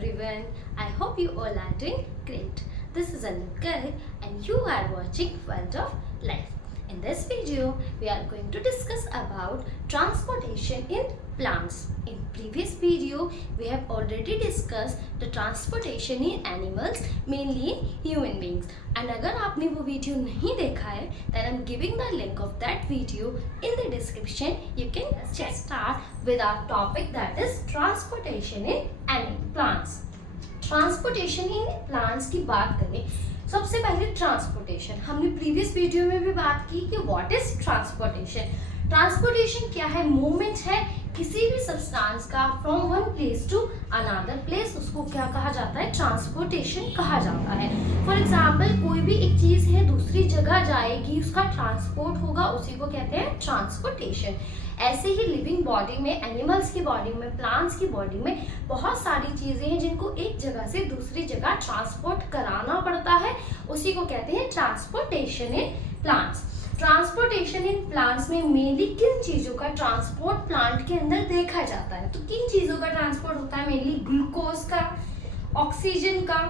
everyone. I hope you all are doing great. This is Anu Garg and you are watching World of Life. In this video, we are going to discuss about transportation in plants. In previous video, we have already discussed the transportation in animals, mainly in human beings. And अगर आपने वो video नहीं देखा है, then I'm giving the link of that video in the description. You can just start with our topic, that is transportation in plants. Transportation in plants की बात करें, सबसे पहले ट्रांसपोर्टेशन हमने प्रीवियस वीडियो में भी बात की कि व्हाट इज ट्रांसपोर्टेशन. ट्रांसपोर्टेशन क्या है? मूवमेंट है किसी भी सब्सटेंस का from one place to another place. उसको क्या कहा जाता है? ट्रांसपोर्टेशन कहा जाता है. फॉर एग्जाम्पल, कोई भी एक चीज है दूसरी जगह जाएगी, उसका ट्रांसपोर्ट होगा, उसी को कहते हैं ट्रांसपोर्टेशन. ऐसे ही लिविंग बॉडी में, एनिमल्स की बॉडी में, प्लांट्स की बॉडी में बहुत सारी चीजें हैं जिनको एक जगह से दूसरी जगह ट्रांसपोर्ट कराना पड़ता है, उसी को कहते हैं transportation in plants. Transportation in plants में मेनली किन चीजों का ट्रांसपोर्ट प्लांट के अंदर देखा जाता है? तो किन चीजों का ट्रांसपोर्ट होता है? मेनली ग्लूकोज का, ऑक्सीजन का,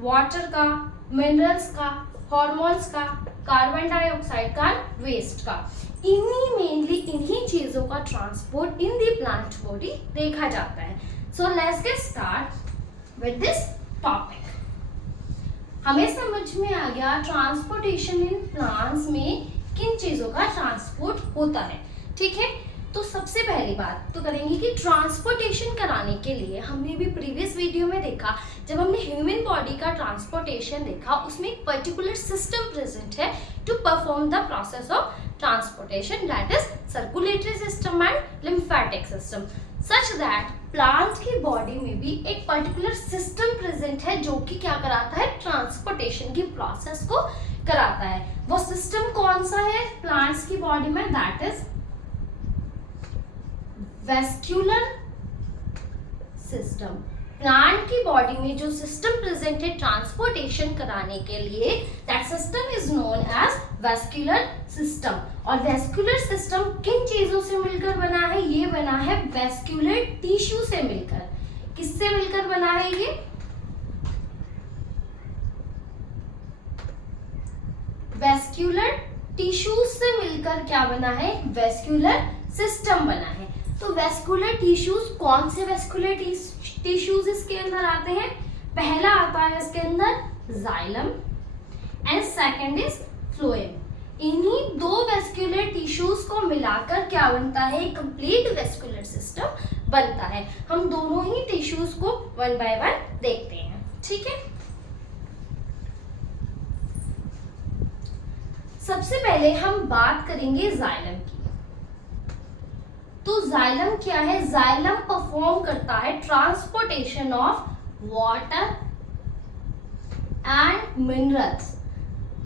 वाटर का, मिनरल्स का, हॉर्मोन्स का, कार्बन डाइऑक्साइड का, वेस्ट का. इन्हीं चीजों का transport in the plant body देखा जाता है. So let's get start with this topic. हमें समझ में आ गया ट्रांसपोर्टेशन इन प्लांट्स में किन चीजों का ट्रांसपोर्ट होता है. ठीक है, तो सबसे पहली बात तो करेंगे कि ट्रांसपोर्टेशन कराने के लिए हमने भी प्रीवियस वीडियो में देखा, जब हमने ह्यूमन बॉडी का ट्रांसपोर्टेशन देखा, उसमें एक पर्टिकुलर सिस्टम प्रेजेंट है to perform the process of transportation, that is circulatory system and lymphatic system. Such that plant की बॉडी में भी एक पर्टिकुलर सिस्टम प्रेजेंट है जो कि क्या कराता है? ट्रांसपोर्टेशन की प्रोसेस को कराता है. वो सिस्टम कौन सा है प्लांट्स की बॉडी में? That is vascular system. Plant की बॉडी में जो सिस्टम प्रेजेंट है ट्रांसपोर्टेशन कराने के लिए, that system is known as vascular system. और वेस्क्यूलर सिस्टम किन चीजों से मिलकर बना है? ये बना है वेस्क्यूलर टिश्यू से मिलकर. किससे मिलकर बना है ये? वेस्क्यूलर टिश्यूज से मिलकर क्या बना है? वेस्क्यूलर सिस्टम बना है. तो वेस्कुलर टिश्यूज, कौन से वेस्कुलर टिश्यूज इसके अंदर आते हैं? पहला आता है इसके अंदर xylem and second is phloem. इन्हीं दो वेस्कुलर टिश्यूज को मिलाकर क्या बनता है? कंप्लीट वेस्कुलर सिस्टम बनता है. हम दोनों ही टिश्यूज को वन बाय वन देखते हैं. ठीक है, सबसे पहले हम बात करेंगे जाइलम की. तो जाइलम क्या है? जाइलम परफॉर्म करता है transportation of water and minerals.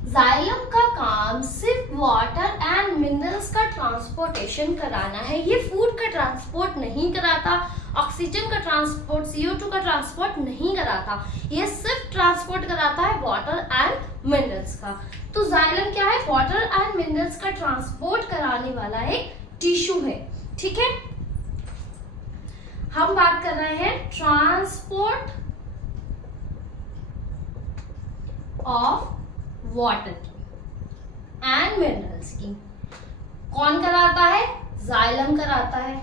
Xylem का काम सिर्फ वाटर एंड मिनरल्स का ट्रांसपोर्टेशन कराना है. ये फूड का ट्रांसपोर्ट नहीं कराता, ऑक्सीजन का ट्रांसपोर्ट, CO2 का ट्रांसपोर्ट नहीं कराता. ये सिर्फ ट्रांसपोर्ट कराता है वाटर एंड मिनरल्स का. तो जाइलम क्या है? वाटर एंड मिनरल्स का ट्रांसपोर्ट कराने वाला एक टिश्यू है. ठीक है, हम बात कर रहे हैं ट्रांसपोर्ट ऑफ वाटर की एंड मिनरल्स की. कौन कराता है? जाइलम कराता है.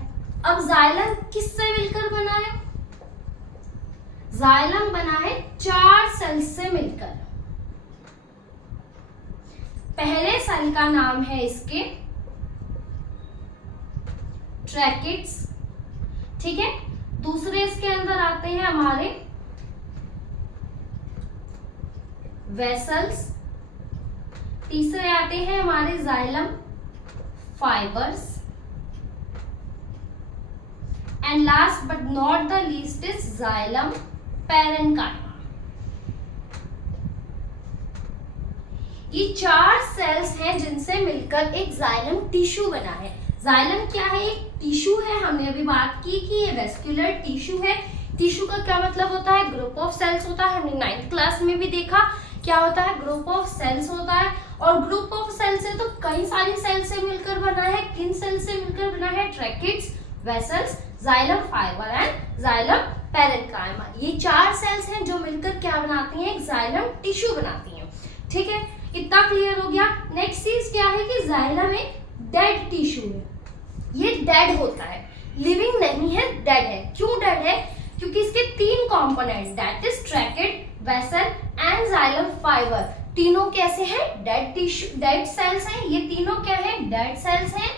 अब जाइलम किससे मिलकर बना है? जाइलम बना है 4 सेल्स से मिलकर. पहले सेल का नाम है इसके ट्रैकिट्स. ठीक है, दूसरे इसके अंदर आते हैं हमारे वेसल्स, तीसरे आते हैं हमारे xylem fibres and last but not the least is xylem parenchyma. ये 4 सेल्स हैं जिनसे मिलकर एक जाइलम टिश्यू बना है. जाइलम क्या है? एक टिश्यू है. हमने अभी बात की कि ये वेस्क्यूलर टिश्यू है. टिश्यू का क्या मतलब होता है? ग्रुप ऑफ सेल्स होता है. हमने 9th क्लास में भी देखा क्या होता है? ग्रुप ऑफ सेल्स होता है. और ग्रुप ऑफ सेल्स है तो कई सारी सेल से मिलकर बना है. किन सेल से मिलकर बना है? Tracheids, vessels, xylem fibre and xylem parenchyma. ये 4 सेल्स हैं जो मिलकर क्या बनाती हैं, एक जाइलम टिश्यू बनाती हैं। ठीक है, इतना क्लियर हो गया। नेक्स्ट चीज क्या है कि जाइलम एक डेड टिश्यू है, ये डेड होता है, लिविंग नहीं है, डेड है। क्यों डेड है? क्योंकि इसके 3 component that is tracheid, vessel and xylem fibre, तीनों कैसे हैं, डेड टिश्यू, डेड सेल्स हैं। ये तीनों क्या है, डेड सेल्स हैं।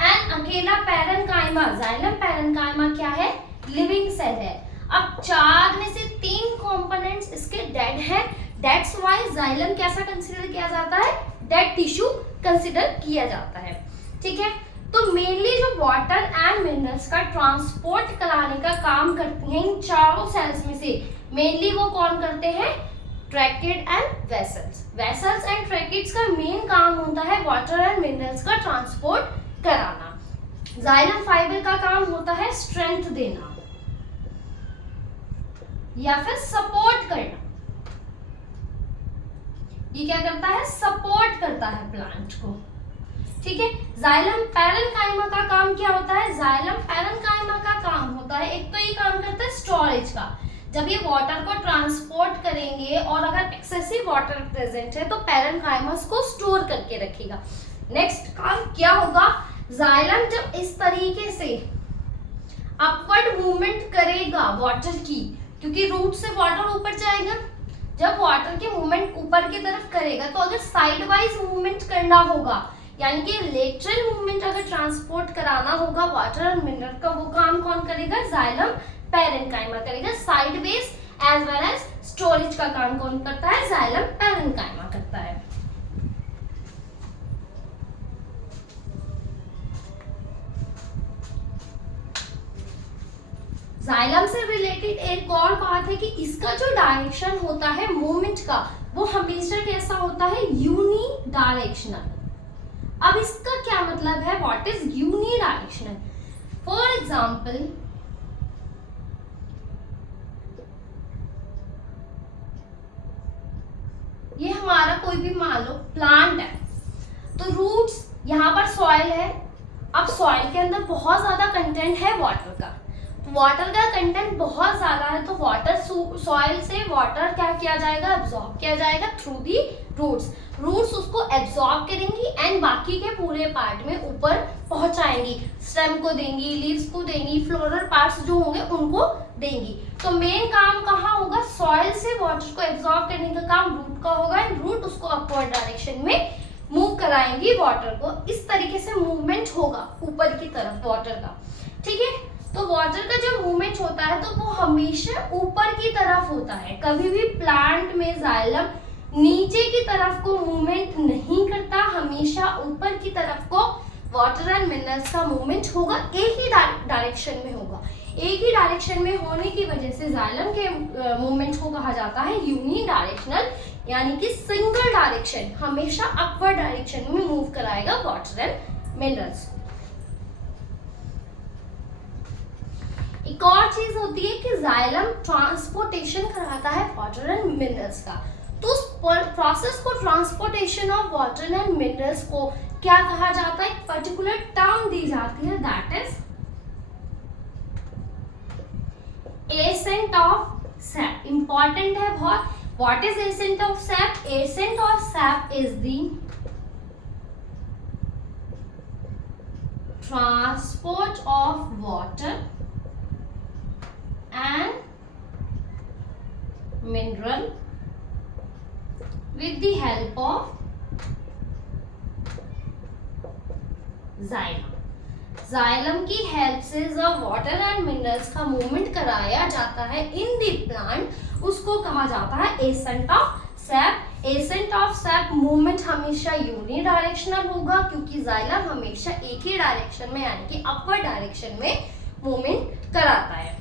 एंड अकेला पैरेन्काइमा, जाइलम पैरेन्काइमा क्या है, लिविंग सेल है। अब 4 में से 3 कंपोनेंट्स इसके डेड हैं, दैट्स व्हाई जाइलम कैसा कंसीडर किया जाता है, डेड टिश्यू कंसीडर किया जाता है। ठीक है, तो मेनली जो वाटर एंड मिनरल्स का ट्रांसपोर्ट कराने का काम करती हैं इन चारों सेल्स में से, मेनली वो कौन करते हैं, tracheid and vessels. Vessels and ट्रैकेड्स का मेन काम होता है वाटर एंड मिनरल्स का ट्रांसपोर्ट कराना। जाइलम फाइबर का काम होता है स्ट्रेंथ देना या फिर सपोर्ट करना। ये क्या करता है, सपोर्ट करता है प्लांट को। ठीक है, जाइलम पैरेन्काइमा का काम क्या होता है, जाइलम पैरेन्काइमा का काम होता है, एक तो ये काम करता है स्टोरेज का। जब ये वाटर को ट्रांसपोर्ट करेंगे और अगर एक्सेसिव वाटर प्रेजेंट है तो पैरेन्काइमा को स्टोर करके रखेगा। नेक्स्ट काम क्या होगा, जाइलम जब इस तरीके से अपवर्ड मूवमेंट करेगा वाटर की, क्योंकि रूट से वाटर ऊपर जाएगा, जब वाटर के मूवमेंट ऊपर की तरफ करेगा तो अगर साइड वाइज मूवमेंट करना होगा, यानी कि लेटरल मूवमेंट अगर ट्रांसपोर्ट कराना होगा वाटर और मिनरल का, वो काम कौन करेगा, जाइलम पैरेन्काइमा करेगा। Sideways as well as storage का काम कौन करता है, जाइलम पैरेन्काइमा करता है। जाइलम से रिलेटेड एक और बात है कि इसका जो डायरेक्शन होता है मूवमेंट का, वो हमेशा कैसा होता है, यूनी डायरेक्शनल। अब इसका क्या मतलब है, what is unidirectional? For example, ये हमारा कोई भी मान लो प्लांट है, तो रूट्स, यहाँ पर सॉइल है। अब सॉइल के अंदर बहुत ज्यादा कंटेंट है वाटर का, वाटर का कंटेंट बहुत ज्यादा है, तो वाटर सॉइल से वाटर क्या किया जाएगा, एब्जॉर्ब किया जाएगा थ्रू दी रूट्स। रूट्स उसको एब्जॉर्ब करेंगी एंड बाकी के पूरे पार्ट में ऊपर पहुंचाएंगी, स्टेम को देंगी, लीव्स को देंगी, फ्लोरल पार्ट्स जो होंगे उनको देंगी। तो मेन काम कहाँ होगा, सॉइल से वाटर को एब्जॉर्ब करने का काम रूट का होगा एंड रूट उसको अपवर्ड डायरेक्शन में मूव कराएंगी वाटर को। इस तरीके से मूवमेंट होगा ऊपर की तरफ वाटर का। ठीक है, तो वाटर का जो मूवमेंट होता है तो वो हमेशा ऊपर की तरफ होता है, कभी भी प्लांट में जाइलम नीचे की तरफ को मूवमेंट नहीं करता, हमेशा ऊपर की तरफ को वाटर एंड मिनरल्स का मूवमेंट होगा, एक ही डायरेक्शन में होगा। एक ही डायरेक्शन में होने की वजह से जाइलम के मूवमेंट को कहा जाता है यूनी डायरेक्शनल, यानी कि सिंगल डायरेक्शन, हमेशा अपवर्ड डायरेक्शन में मूव कराएगा वाटर एंड मिनरल्स। एक और चीज होती है कि जाइलम ट्रांसपोर्टेशन कराता है वाटर एंड मिनरल्स का। तो उस प्रोसेस को, transportation of water and minerals को क्या कहा जाता है, एक पर्टिकुलर टर्म दी जाती है, that is ascent of SAP. Important है बहुत। What is ascent of SAP? Ascent of SAP is the transport of water and mineral with the help of xylem. Xylem की हेल्प से जब वाटर एंड मिनरल्स का movement कराया जाता है in the plant, उसको कहा जाता है ascent of SAP. Ascent of SAP movement हमेशा यूनी डायरेक्शनल होगा, क्योंकि जाइलम हमेशा एक ही डायरेक्शन में यानी कि अपवर्ड डायरेक्शन में मूवमेंट कराता है।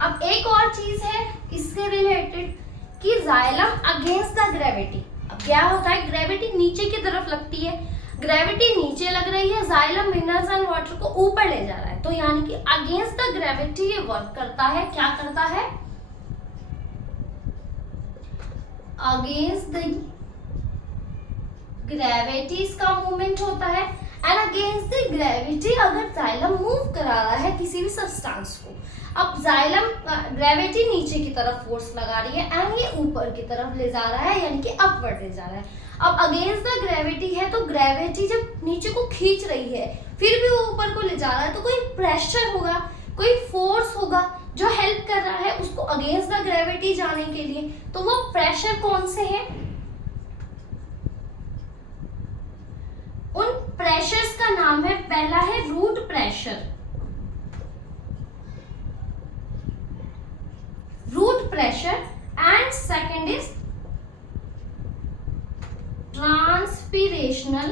अब एक और चीज है इससे रिलेटेड कि जाइलम अगेंस्ट द ग्रेविटी। अब क्या होता है, ग्रेविटी नीचे की तरफ लगती है, ग्रेविटी नीचे लग रही है, जाइलम मिनरल्स एंड वाटर को ऊपर ले जा रहा है, तो यानी कि अगेंस्ट द ग्रेविटी ये वर्क करता है। क्या करता है, अगेंस्ट द ग्रेविटी इसका मूवमेंट होता है एंड अगेंस्ट द ग्रेविटी अगर जाइलम मूव करा रहा है किसी भी सब्सटेंस को, अब जाइलम ग्रेविटी नीचे की तरफ फोर्स लगा रही है एंड ये ऊपर की तरफ ले जा रहा है, यानी कि अपवर्ड ले जा रहा है। अब अगेंस्ट द ग्रेविटी है तो ग्रेविटी जब नीचे को खींच रही है फिर भी वो ऊपर को ले जा रहा है, तो कोई प्रेशर होगा, कोई फोर्स होगा जो हेल्प कर रहा है उसको अगेंस्ट द ग्रेविटी जाने के लिए। तो वो प्रेशर कौन से है? उन प्रेशर्स का नाम है, पहला है root pressure, root pressure, and second is transpirational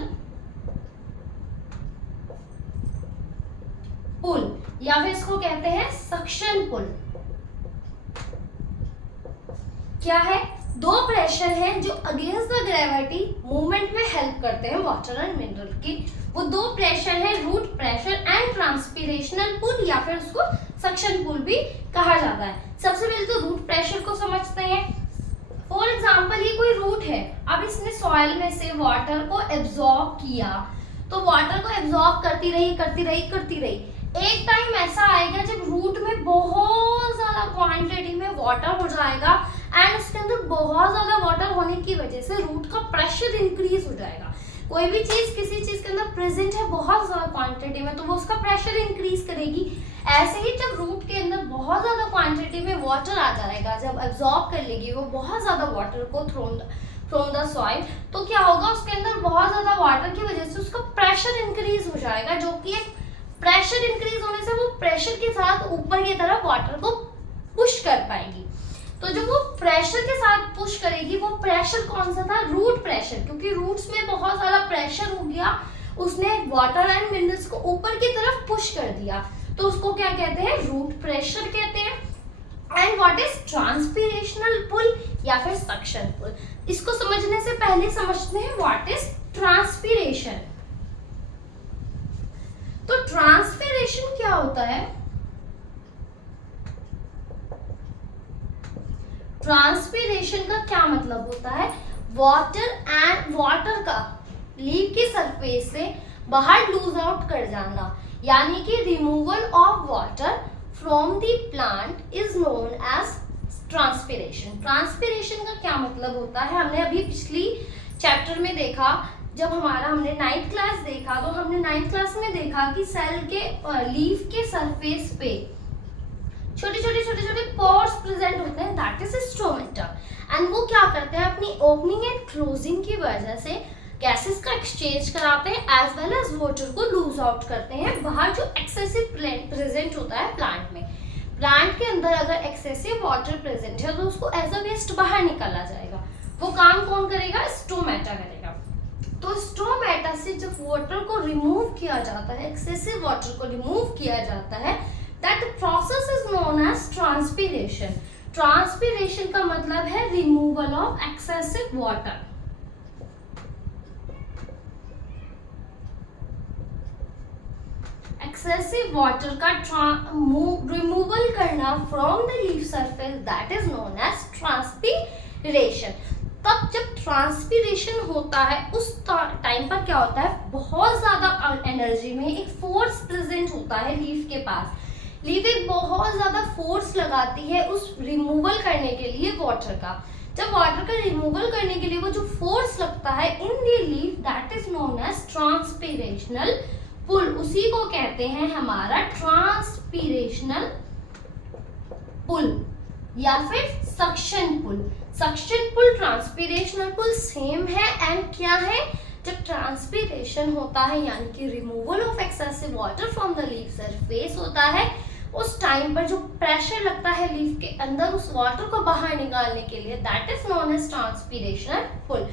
pull, या फिर इसको कहते हैं सक्शन पुल। क्या है? दो प्रेशर हैं जो अगेंस्ट द ग्रेविटी मूवमेंट में हेल्प करते हैं वाटर एंड मिनरल की। वो दो प्रेशर है, रूट प्रेशर एंड ट्रांसपीरेशनल पुल, या फिर उसको सक्शन पुल भी कहा जाता है। सबसे पहले तो रूट प्रेशर को समझते हैं। फॉर एग्जाम्पल ये कोई रूट है, अब इसने सॉइल में से वाटर को एब्जॉर्ब किया, तो वाटर को एब्जॉर्ब करती रही करती रही करती रही। एक टाइम ऐसा आएगा जब रूट में बहुत ज्यादा क्वांटिटी में वाटर हो जाएगा एंड उसके अंदर बहुत ज्यादा वाटर होने की वजह से रूट का प्रेशर इंक्रीज हो जाएगा। कोई भी चीज किसी चीज के अंदर प्रेजेंट है बहुत ज्यादा क्वांटिटी में तो वो उसका प्रेशर इंक्रीज करेगी। ऐसे ही जब रूट के अंदर बहुत ज्यादा क्वांटिटी में वाटर आ जाएगा, जब एब्जॉर्ब कर लेगी वो बहुत ज्यादा वाटर को फ्रॉम द सॉइल, तो क्या होगा, उसके अंदर बहुत ज्यादा वाटर की वजह से उसका प्रेशर इंक्रीज हो जाएगा, जो कि एक प्रेशर इंक्रीज होने से वो प्रेशर के साथ ऊपर की तरफ वाटर को पुश कर पाएगी। तो जब वो प्रेशर के साथ पुश करेगी, वो प्रेशर कौन सा था? रूट प्रेशर, क्योंकि रूट्स में बहुत ज्यादा प्रेशर हो गया, उसने वाटर एंड मिनरल्स को ऊपर की तरफ पुश कर दिया, तो उसको क्या कहते हैं? रूट प्रेशर कहते हैं। And what is transpirational pull या फिर सक्शन पुल? इसको समझने से पहले समझते हैं व्हाट इज ट्रांसपीरेशन। तो ट्रांसपीरेशन क्या होता है? ट्रांसपीरेशन का क्या मतलब होता है? वाटर का लीफ की सरफेस से बाहर लूज आउट कर जाना, यानी कि removal of water from the plant is known as transpiration. Transpiration का क्या मतलब होता है? हमने अभी पिछली चैप्टर में देखा, जब हमने 9th क्लास देखा, तो हमने 9th क्लास में देखा कि सेल के लीफ के सरफेस पे छोटे छोटे पोर्स प्रेजेंट होते हैं, दैट इज स्टोमेटा। एंड वो क्या करते हैं, अपनी ओपनिंग एंड क्लोजिंग की वजह से गैसेस का एक्सचेंज कराते हैं एज वेल एज वाटर को लूज आउट करते हैं बाहर, जो एक्सेसिव प्रेजेंट होता है प्लांट में। प्लांट के अंदर अगर एक्सेसिव वाटर प्रेजेंट है तो उसको एज अ वेस्ट बाहर निकाला जाएगा। वो काम कौन करेगा? स्टोमेटा करेगा। तो स्टोमेटा से जब वाटर को रिमूव किया जाता है, एक्सेसिव वाटर को रिमूव किया जाता है, that process is known as transpiration. Transpiration का मतलब है removal of excessive water. Excessive water का रिमूवल करना from the leaf surface, that is known as transpiration. तब जब ट्रांसपीरेशन होता है उस टाइम पर क्या होता है, बहुत ज्यादा एनर्जी में एक फोर्स प्रेजेंट होता है लीफ के पास। लीफ एक बहुत ज्यादा फोर्स लगाती है उस रिमूवल करने के लिए वाटर का। जब वाटर का रिमूवल करने के लिए वो जो फोर्स लगता है in the leaf, that is known as transpirational pull. उसी को कहते हैं हमारा ट्रांसपीरेशनल पुल या फिर suction pull. Suction pull, transpirational pull same है। एंड क्या है, जब ट्रांसपीरेशन होता है यानी कि removal of excessive water from the leaf surface होता है, उस टाइम पर जो प्रेशर लगता है लीफ के अंदर उस वाटर को बाहर निकालने के लिए, that is known as transpirational पुल।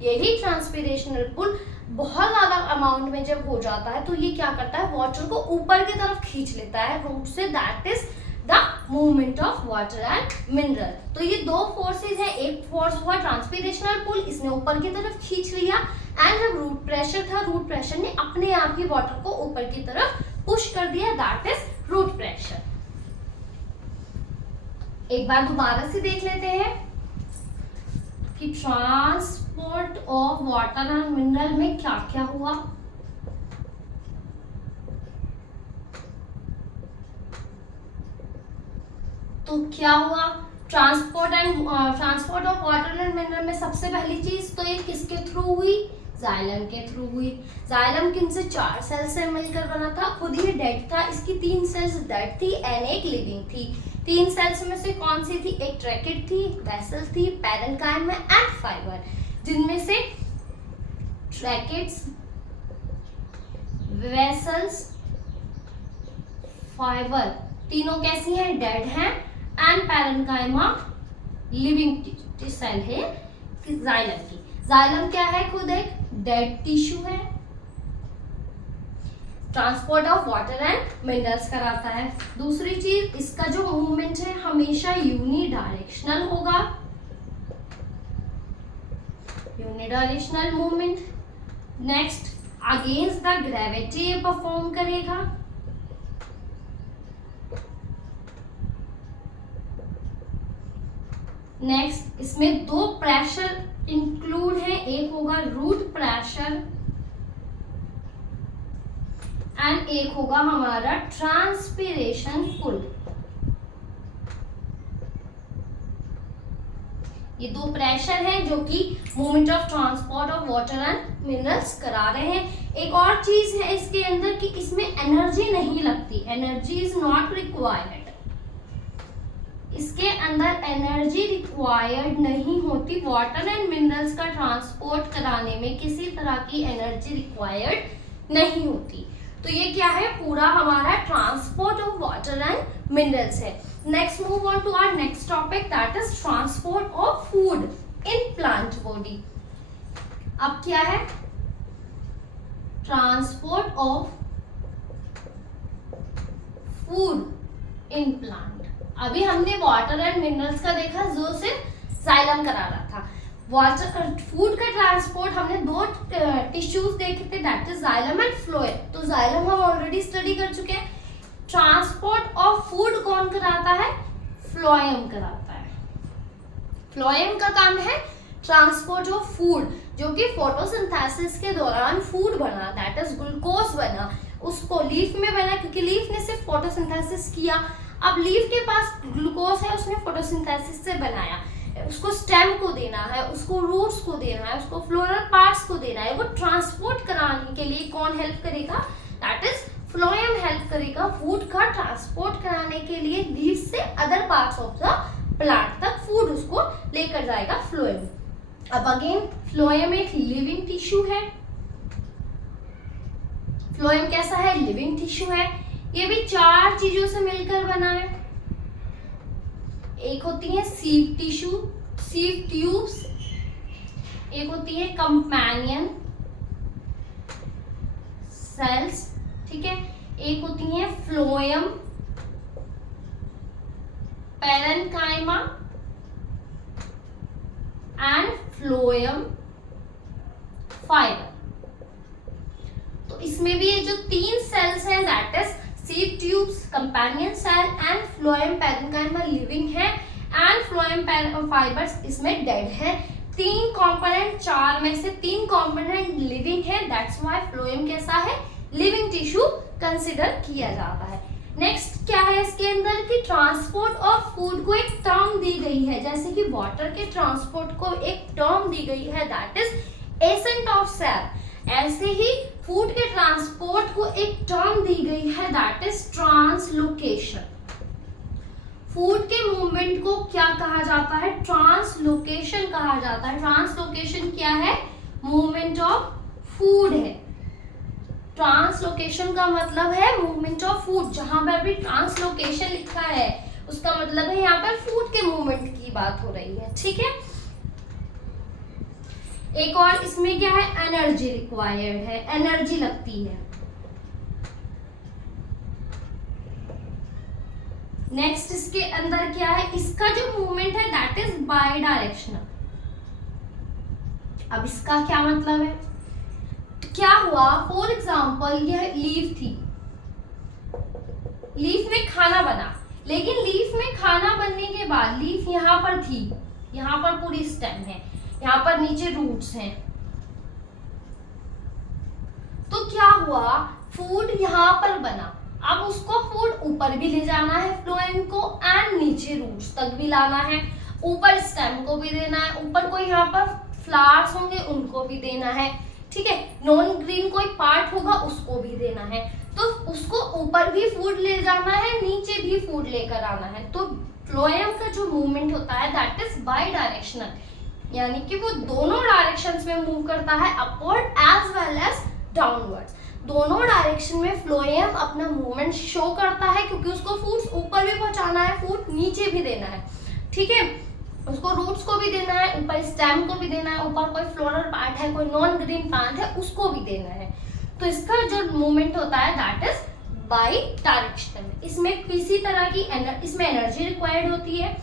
यही ट्रांसपीरेशनल पुल बहुत ज्यादा अमाउंट में जब हो जाता है तो ये क्या करता है, वाटर को ऊपर की तरफ खींच लेता है रूट से, that is the movement of water and mineral. तो ये दो फोर्सेज हैं, एक फोर्स हुआ ट्रांसपीरेशनल पुल, इसने ऊपर की तरफ खींच लिया, एंड जब रूट प्रेशर था, रूट प्रेशर ने अपने आप ही वाटर को ऊपर की तरफ पुश कर दिया, दैट इज रूट प्रेशर। एक बार दोबारा से देख लेते हैं कि transport of water and mineral में क्या क्या हुआ। तो क्या हुआ, transport of water and mineral में सबसे पहली चीज तो ये किसके थ्रू हुई, जाइलम के थ्रू हुई। जाइलम किन से, 4 सेल से मिलकर बना था, खुद ही डेड था, इसकी 3 सेल्स डेड थी एंड एक लिविंग थी। 3 सेल्स में से कौन सी थी, एक ट्रैकेट थी, वेसल थी, पैरेन्काइमा एंड फाइबर, जिनमें से ट्रैकेट्स, वेसल्स, फाइबर तीनों कैसी हैं, डेड हैं, एंड पैरेन्काइमा लिविंग सेल है जाइलम की। जाइलम क्या है, खुद एक डेड टिश्यू है, transport of water and minerals कराता है। दूसरी चीज, इसका जो मूवमेंट है हमेशा यूनिडायरेक्शनल होगा, unidirectional movement. Next, against the gravity ये परफॉर्म करेगा। नेक्स्ट, इसमें 2 प्रेशर इंक्लूड है, एक होगा रूट प्रेशर एंड एक होगा हमारा ट्रांसपिरेशन पुल। ये 2 प्रेशर हैं जो कि movement of transport of water and minerals करा रहे हैं। एक और चीज है इसके अंदर कि इसमें एनर्जी नहीं लगती, एनर्जी इज नॉट रिक्वायर्ड, इसके अंदर एनर्जी रिक्वायर्ड नहीं होती। वाटर एंड मिनरल्स का ट्रांसपोर्ट कराने में किसी तरह की एनर्जी रिक्वायर्ड नहीं होती। तो ये क्या है, पूरा हमारा transport of water and minerals है। Next, move on to our next topic, that is transport of food in plant body. अब क्या है, transport of food in plant. अभी हमने वाटर एंड मिनरल्स का देखा जो सिर्फ जाइलम करा रहा था। वाटर फूड का ट्रांसपोर्ट हमने 2 टिश्यूज देखे थे, that is xylem and phloem. तो जाइलम हम ऑलरेडी स्टडी कर चुके हैं। ट्रांसपोर्ट ऑफ फूड कौन कराता है, फ्लोएम कराता है। फ्लोएम का काम है ट्रांसपोर्ट ऑफ फूड, जो कि फोटोसिंथेसिस के दौरान फूड बना, दैट इज ग्लूकोज बना, उसको लीफ में बना, क्योंकि लीफ ने सिर्फ फोटोसिंथेसिस किया। अब लीफ के पास ग्लूकोज है, उसने फोटोसिंथेसिस से बनाया, उसको स्टेम को देना है, उसको रूट्स को देना है, उसको फ्लोरल पार्ट्स को देना है। वो ट्रांसपोर्ट कराने के लिए कौन हेल्प करेगा, दैट इज फ्लोएम हेल्प करेगा फूड का ट्रांसपोर्ट कराने के लिए लीफ से other parts of the plant तक फूड उसको लेकर जाएगा फ्लोएम। अब अगेन फ्लोएम एक लिविंग टिश्यू है। फ्लोएम कैसा है, लिविंग टिश्यू है। ये भी 4 चीजों से मिलकर बना है। एक होती है सीव टिश्यू, सीव ट्यूब्स, एक होती है कंपेनियन सेल्स, ठीक है, एक होती है phloem, parenchyma and phloem fibre. तो इसमें भी ये जो 3 सेल्स हैं, that is sieve tubes, companion cell and phloem parenchyma living है एंड फ्लोएम फाइबर्स इसमें डेड है। 3 कंपोनेंट, 4 में से 3 कंपोनेंट लिविंग है, दैट्स व्हाई फ्लोएम कैसा है, लिविंग टिश्यू कंसिडर किया जाता है। नेक्स्ट क्या है इसके अंदर कि ट्रांसपोर्ट ऑफ फूड को एक टर्म दी गई है, जैसे कि वाटर के ट्रांसपोर्ट को एक टर्म दी गई है, that is ascent of cell. ऐसे ही फूड के ट्रांसपोर्ट को एक टर्म दी गई है, दैट इज ट्रांसलोकेशन। फूड के मूवमेंट को क्या कहा जाता है, ट्रांसलोकेशन कहा जाता है। ट्रांसलोकेशन क्या है, मूवमेंट ऑफ फूड है। ट्रांसलोकेशन का मतलब है मूवमेंट ऑफ फूड। जहां पर भी ट्रांसलोकेशन लिखा है उसका मतलब है यहाँ पर फूड के मूवमेंट की बात हो रही है, ठीक है। एक और इसमें क्या है, एनर्जी रिक्वायर्ड है, एनर्जी लगती है। नेक्स्ट इसके अंदर क्या है, इसका जो मूवमेंट है दैट इज बाय डायरेक्शनल। अब इसका क्या मतलब है, तो क्या हुआ, फॉर एग्जाम्पल यह लीफ थी, लीफ में खाना बना, लेकिन लीफ में खाना बनने के बाद लीफ यहाँ पर थी, यहाँ पर पूरी स्टेम है, यहाँ पर नीचे रूट्स हैं, तो क्या हुआ, फूड यहाँ पर बना, अब उसको फूड ऊपर भी ले जाना है फ्लोएम को एंड नीचे रूट्स तक भी लाना है, ऊपर स्टेम को भी देना है, ऊपर कोई यहाँ पर फ्लावर्स होंगे उनको भी देना है, ठीक है, नॉन ग्रीन कोई पार्ट होगा उसको भी देना है। तो उसको ऊपर भी फूड ले जाना है, नीचे भी फूड लेकर आना है। तो फ्लोएम का जो मूवमेंट होता है दैट इज बाई डायरेक्शनल, यानी कि वो दोनों डायरेक्शंस में मूव करता है, upward as well as downwards. दोनों डायरेक्शन में फ्लोएम अपना मूवमेंट शो करता है, क्योंकि उसको फूड ऊपर भी पहुंचाना है, फूड नीचे भी देना है, ठीक है, उसको रूट्स को भी देना है, ऊपर स्टेम को भी देना है, ऊपर कोई फ्लोरल पार्ट है, कोई नॉन ग्रीन प्लांट है उसको भी देना है। तो इसका जो मूवमेंट होता है दैट इज बाई डायरेक्शनल। इसमें किसी तरह की इसमें एनर्जी रिक्वायर्ड होती है,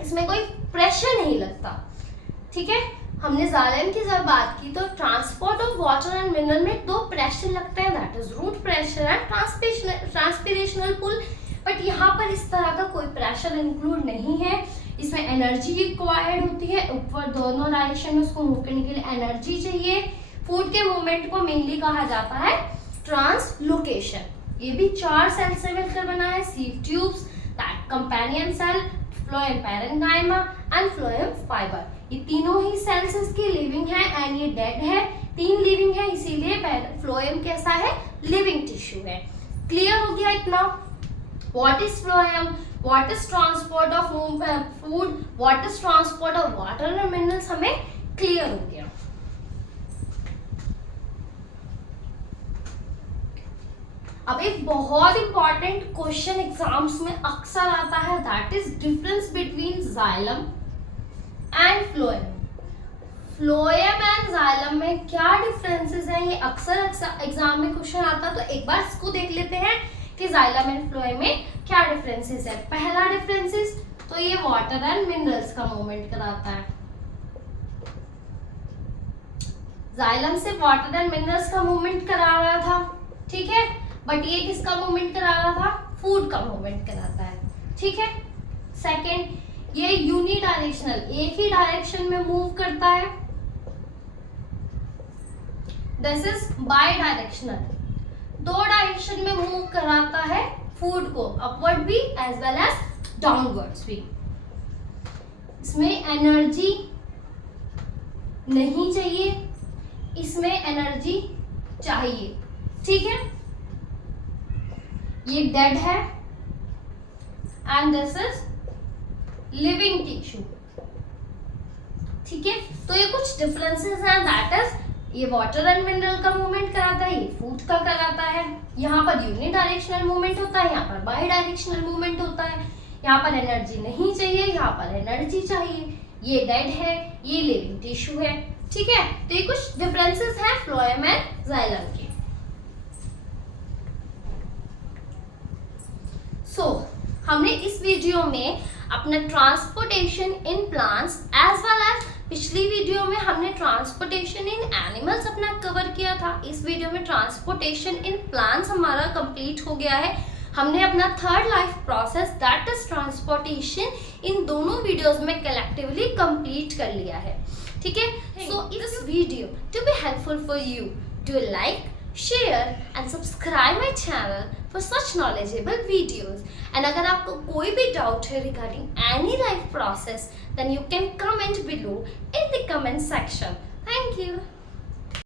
इसमें कोई प्रेशर नहीं लगता, ठीक है। हमने जाइलम की जब बात की तो transport of water and mineral में दो प्रेशर लगते हैं, that is root pressure and transpirational pull. But यहाँ पर इस तरह का कोई प्रेशर इंक्लूड नहीं है, इसमें एनर्जी रिक्वायर्ड होती है, ऊपर दोनों डायरेक्शन में उसको मूव करने के लिए एनर्जी चाहिए। फूड के मूवमेंट को मेनली कहा जाता है ट्रांसलोकेशन। ये भी 4 सेल से मिलकर बना है, sieve tubes, that companion cell, phloem parenchyma and phloem fibre. ये तीनों ही सेल्स इसकी लिविंग है एंड ये डेड है, 3 लिविंग है, इसीलिए फ्लोएम कैसा है, लिविंग टिश्यू है। क्लियर हो गया इतना? What is phloem, what is transport of food, what is transport of water and minerals हमें क्लियर हो गया। अब एक बहुत इंपॉर्टेंट क्वेश्चन एग्जाम्स में अक्सर आता है, that is difference between xylem and phloem. Phloem and xylem में क्या डिफरेंसेस हैं, ये अक्सर एग्जाम में क्वेश्चन आता है। तो एक बार इसको देख लेते हैं कि जाइलम एंड फ्लोएम में क्या डिफरेंसेस है। पहला डिफरेंसेस तो ये वाटर एंड मिनरल्स का मूवमेंट कराता है। जाइलम से वाटर एंड मिनरल्स का मूवमेंट करा रहा था, ठीक है, बट ये किसका मूवमेंट करा रहा था, फूड का मूवमेंट कराता है, ठीक है। सेकेंड, ये यूनिडायरेक्शनल, एक ही डायरेक्शन में मूव करता है। This is by directional, 2 direction में मूव कराता है फूड को, अपवर्ड भी एज वेल एज डाउनवर्ड्स भी। इसमें एनर्जी नहीं चाहिए, इसमें एनर्जी चाहिए, ठीक है। ये डेड है and this is living tissue, ठीक है। तो ये कुछ डिफरेंसेस हैं, दैट इज ये वाटर एंड मिनरल का मूवमेंट कराता है, ये फूड का कराता है। यहाँ पर यूनिडायरेक्शनल मूवमेंट होता है, यहाँ पर बाई डायरेक्शनल मूवमेंट होता है। यहाँ पर एनर्जी नहीं चाहिए, यहाँ पर एनर्जी चाहिए। ये डेड है, ये लिविंग टिश्यू है, ठीक है। तो ये कुछ डिफरेंसेस हैं फ्लोएम एंड जाइलम के। हमने इस वीडियो में अपना transportation in plants as well as पिछली वीडियो में हमने ट्रांसपोर्टेशन इन एनिमल्स अपना कवर किया था। इस वीडियो में ट्रांसपोर्टेशन इन प्लांट्स हमारा कंप्लीट हो गया है। हमने अपना third life process that is transportation in दोनों वीडियोस में कलेक्टिवली कंप्लीट कर लिया है, ठीक है। So this video to be helpful for you, do like, share and subscribe my channel for such knowledgeable videos. And अगर आपको कोई भी doubt है regarding any life process, then you can comment below in the comment section. Thank you.